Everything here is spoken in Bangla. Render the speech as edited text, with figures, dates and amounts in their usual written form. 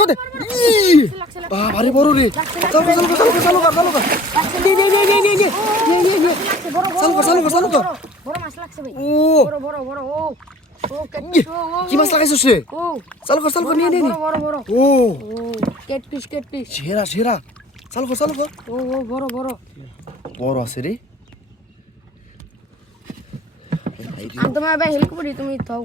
কোথায় ভারী বড় রে চালু কর বড় মাছ লাগছে ভাই ও বড় ও ক্যাটফিশ কি মাছ লাগাইছস রে ও চালু কর নিয়ে বড় ও ক্যাটফিশ সেরা চালু কর ও বড় আছে রে আমি তোমার ভাই হেল্প করি তুমি থাও